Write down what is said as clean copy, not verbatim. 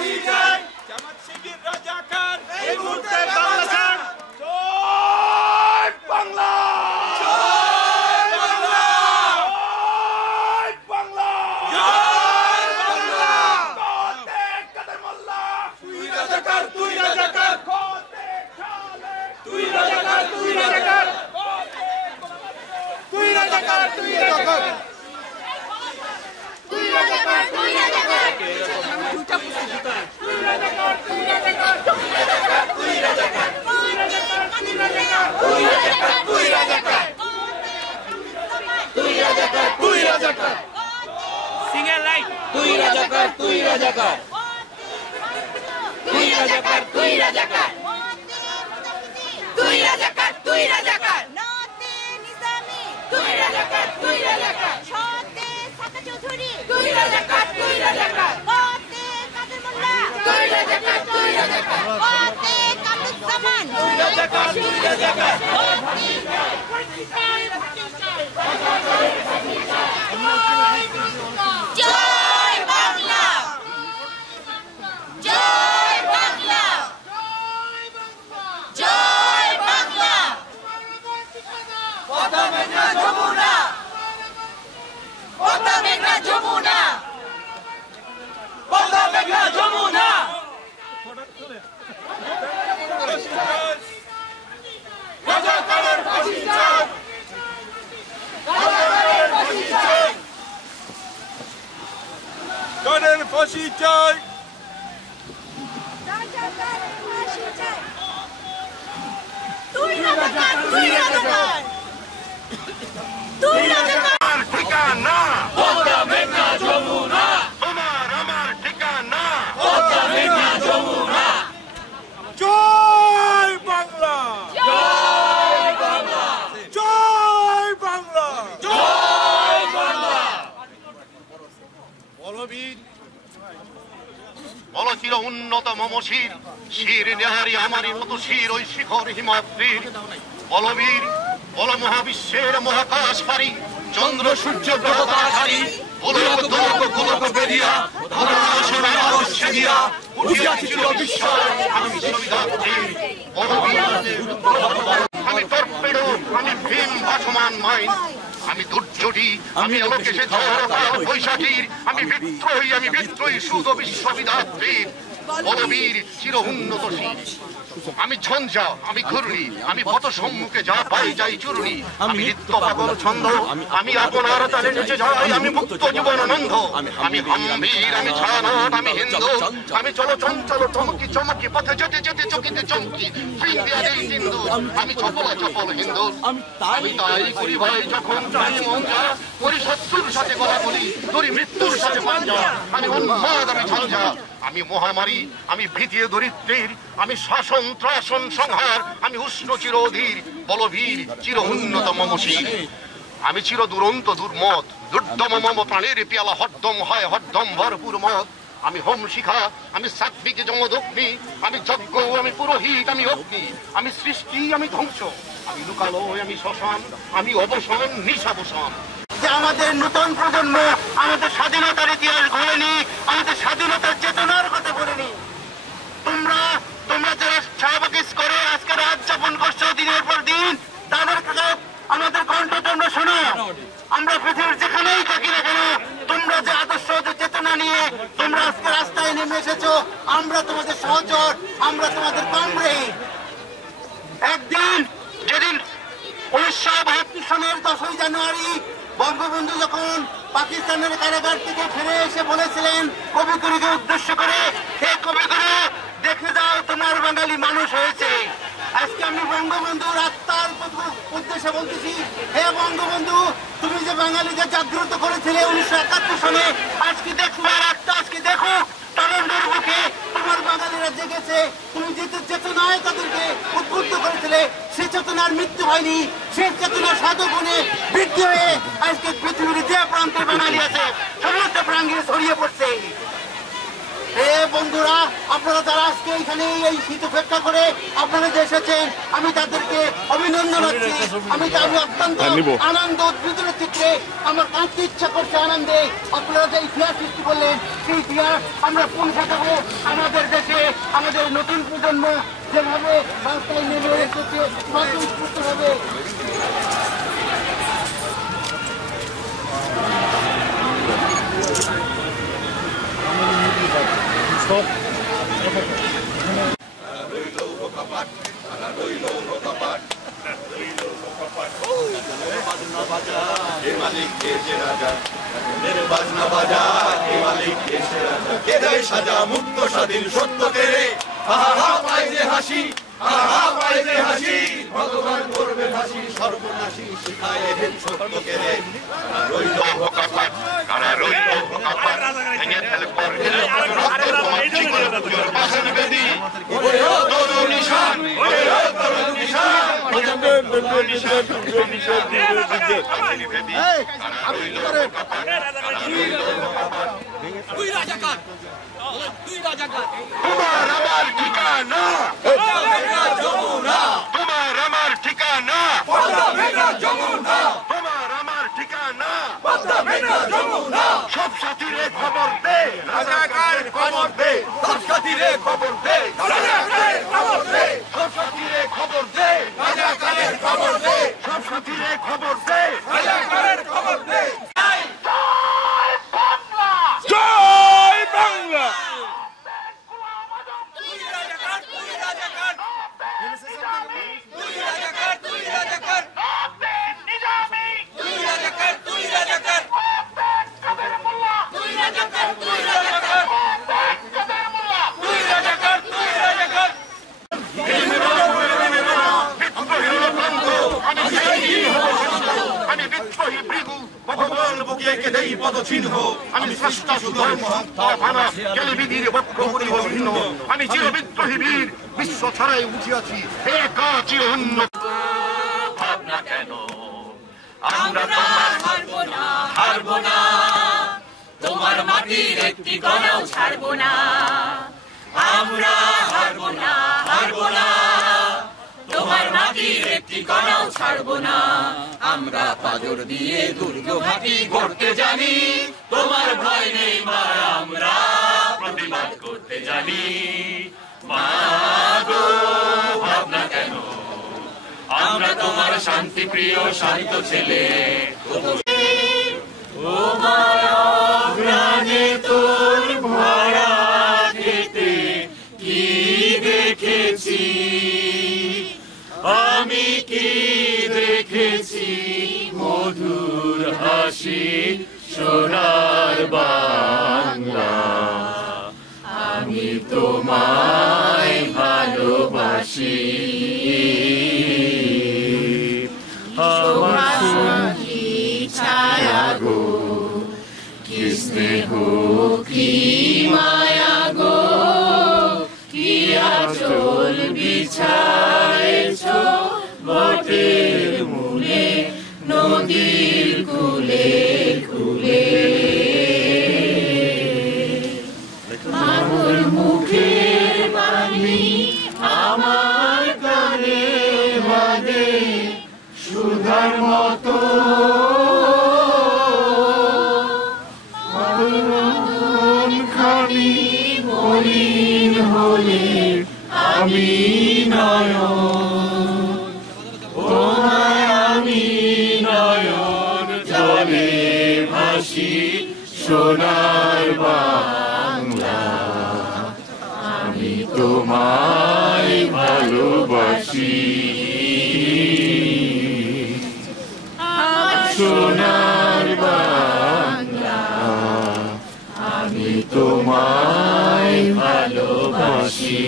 ফাঁসি চাই। জামাত শিবির রাজাকার এই মুহূর্তে বাংলা ছাড়। জয় বাংলা, জয় বাংলা, জয় বাংলা, জয় বাংলা। কোতে কাদের মোল্লা, তুই রাজাকার, তুই রাজাকার। কোতে খালে, তুই রাজাকার, তুই রাজাকার। তুই রাজাকার, তুই রাজাকার। তুই রাজাকার, তুই রাজাকার। তুই রাজাকার, তুই রাজাকার। তুই রাজাকার, তুই রাজাকার। তুই রাজাকার, তুই রাজাকার। তুই রাজাকার, তুই রাজাকার। তুই রাজাকার, তুই রাজাকার। সিঙ্গেল লাইট তুই রাজাকার, তুই রাজাকার। তুই রাজাকার, তুই রাজাকার। তুই রাজাকার, তুই রাজাকার। নতে নিজামী, তুই রাজাকার, তুই রাজাকার। সতে সাকা চৌধুরী, তুই রাজাকার, তুই রাজাকার। কতে কাদের মোল্লা, তুই রাজাকার, তুই রাজাকার। কতে কামরুজ্জামান, তুই রাজাকার, তুই রাজাকার। জয় বাংলা, জয় বাংলা, জয় বাংলা। পদ্মা মেঘনা যমুনা, পদ্মা মেঘনা যমুনা, পদ্মা মেঘনা যমুনা। রাজাকারের ফাঁসি চাই, রাজাকারের ফাঁসি চাই। কাদের ফাঁসি চাই। রাজাকারের ফাঁসি চাই। তুই রাজাকার, তুই রাজাকার। তুই রাজাকার। ঠিকানা পদ্মা মেঘনা যমুনা, তোমার আমার ঠিকানা। পদ্মা মেঘনা যমুনা। জয় বাংলা, জয় বাংলা, জয় বাংলা, জয় বাংলা। বলবীর বল চির উন্নত মম শির, শির নেহারি আমারই মতো শির ওই শিখর হিমাদ্রির। বলবীর বল মহাবিশ্বের মহাকাশ পারি, চন্দ্র সূর্য গ্রহ তারাধারী। গোলক দোলক গোলক বেরিয়া, ঘোরাশোনা রহস্য দিয়া, উঠিয়াছি চির বিস্ময় আমি বিশ্ববিধাত্রী। বলবীর আমি টর্পেডো, আমি ভীম ভাসমান মাইন, আমি দুর্যোগী, আমি আলোকেশে ঝড় বৈশাখীর, আমি বিদ্রোহী সুদ বিশ্ববিধাত্রীর। বলবীর চির উন্নত শীল, আমি ঝঞ্ঝা, আমি ঘূর্ণি, আমি পথ সম্মুখে যা পাই যাই চূর্ণি। আমি নিত্য পাগল ছন্দ, আমি আপনার তালে নেচে যাই, আমি মুক্ত জীবনানন্দ। আমি গম্ভীর, আমি ছানাট, আমি হিন্দু, আমি চলো চঞ্চল চমকি চমকি পথে যেতে যেতে চকিতে চমকি ইন্ডিয়া দেই হিন্দু। আমি চপল চপল হিন্দু, আমি তাই করি ভাই যখন চাই মন যা, করি শত্রুর সাথে গলা বলি, করি মৃত্যুর সাথে পাঞ্জা। আমি উন্মাদ, আমি ঝঞ্ঝা, আমি মহামারী, আমি ভীতিয়ে দরিদ্রের, আমি শাসন ত্রাসন সংহার, আমি উষ্ণ চিরধীর। বলবীর চির উন্নত মম শির, আমি চির দুরন্ত দুর্মত, দুর্দম মম প্রাণের পিয়ালা হরদম হয় হরদম ভরপুর মত। আমি হোম শিখা, আমি সাত্বিক যমদগ্নি, আমি যজ্ঞ, আমি পুরোহিত, আমি অগ্নি, আমি সৃষ্টি, আমি ধ্বংস, আমি লুকালয়, আমি শ্মশান, আমি অবসান নিশাবসান। যে আমাদের নতুন প্রজন্ম আমাদের স্বাধীনতার ইতিহাস ঘোরেনি, আমাদের স্বাধীনতার চেতনার কথা বলেনি। তোমরা যারা শাহবাগিস করে আজকে রাত যাপন করছো দিনের পর দিন, তাদের কাছে আমাদের কণ্ঠ তোমরা শোনো। আমরা পৃথিবীর যেখানেই থাকি না কেন, তোমরা যে আদর্শ যে চেতনা নিয়ে তোমরা আজকে রাস্তায় নেমে এসেছো, আমরা তোমাদের সহচর, আমরা তোমাদের কমরেড। একদিন যেদিন 1972 সালের 10ই জানুয়ারি বঙ্গবন্ধু যখন পাকিস্তানের কারাগার থেকে ফিরে এসে বলেছিলেন কবিগুরুকে উদ্দেশ্য করে, হে কবিগুরু দেখে যাও তোমার বাঙালি মানুষ হয়েছে। আজকে আমি বঙ্গবন্ধুর আত্মার উদ্দেশ্যে বলতেছি, হে বঙ্গবন্ধু তুমি যে বাঙালিকে জাগ্রত করেছিলে 1971 সালে, আজকে দেখো আর একটা, আজকে দেখো তরুণের মুখে তোমার বাঙালিরা জেগেছে। তুমি যে চেতনায় তাদেরকে উদ্বুদ্ধ করেছিলে, সে চেতনার মৃত্যু হয়নি, সে চেতনা সাধগুণে বৃদ্ধি হয়ে আজকে পৃথিবীর যে প্রান্তে বাঙালি আছে সমস্ত প্রাঙ্গে ছড়িয়ে পড়ছে। বন্ধুরা, আপনারা যারা আজকে এখানে এই শীত উপেক্ষা করে আপনারা যে এসেছেন, আমি তাদেরকে অভিনন্দন জানাচ্ছি। আমি অত্যন্ত আনন্দ উদ্বোধনের চিত্রে আমার কাঁদতে ইচ্ছা করছে আনন্দে। আপনারা যে ইতিহাস সৃষ্টি করলেন, সেই ইতিহাস আমরা পৌঁছে দেবো আমাদের দেশে। আমাদের নতুন প্রজন্ম যেভাবে রাস্তায় নেমে এসেছে স্বতঃস্ফূর্ত হবে। সাজা মুক্ত স্বাধীন সত্য কেড়ে আহা পায় যে হাসি, আহা পায় যে হাসি, ভগবান করবে হাসি সর্বনাশী শিখায় এদের সত্য কেড়ে। রইল ভোকাপাট, কারা রইল ভোকাপাট, ভেঙে ফেলে করবে বাসন বেদি, তরুণ নিশান, তরুণ নিশান, তোমার আমার ঠিকানা, তোমার আমার ঠিকানা, তোমার আমার ঠিকানা, সব সাথীরে খবর দে, রাজাকারের খবর দে, সব সাথীরে খবর দে, রাজাকারের খবর দে, সব সাথীরে খবর দে, রাজাকারের খবর দে, সব সাথীরে খবর দে, রাজাকারের খবর দে। জয় বাংলা। আমি স্রষ্টা সুধর্ম, আমি চিরবিদ্রোহী বীর, বিশ্ব ছাড়াই উঠিয়াছি একা চির উন্নত। ভাবনা কেন আমরা তোমার হারবো না, তোমার মাটির একটি কণাও ছাড়বো না, আমরা হারবো না, তোমার মাটির একটি কণাও ছাড়বো না। আমরা পাজর দিয়ে দুর্গ ঘাঁটি করতে জানি, তোমার ভয় নেই মা, আমরা প্রতিবাদ করতে জানি। মা গো ভাবনা কেন, আমরা তোমার শান্তি প্রিয় শান্ত ছেলে। ও মায়া প্রাণে তোর ভরা খেতে কি দেখেছি, আমি কি দেখেছি, মধুর হাসি সোনার বাংলা। আমি তোমায় ভালোবাসি, আমার সঙ্গী ছায়া গো, কি স্নেহ কি মায়া গো, কি আঁচল বিছায়েছ বটের মূলে, নদীর কূলে কূলে। মাগুর মুখের বাণী আমার কানে বাজে সুধার মতো, খানি মলিন হলে আমি নয়ন, আমি নয়ন জলে ভাসি সোনার বাংলা। আমি তোমায় ভালোবাসি, সোনার বাংলা। আমি তোমায় ভালোবাসি।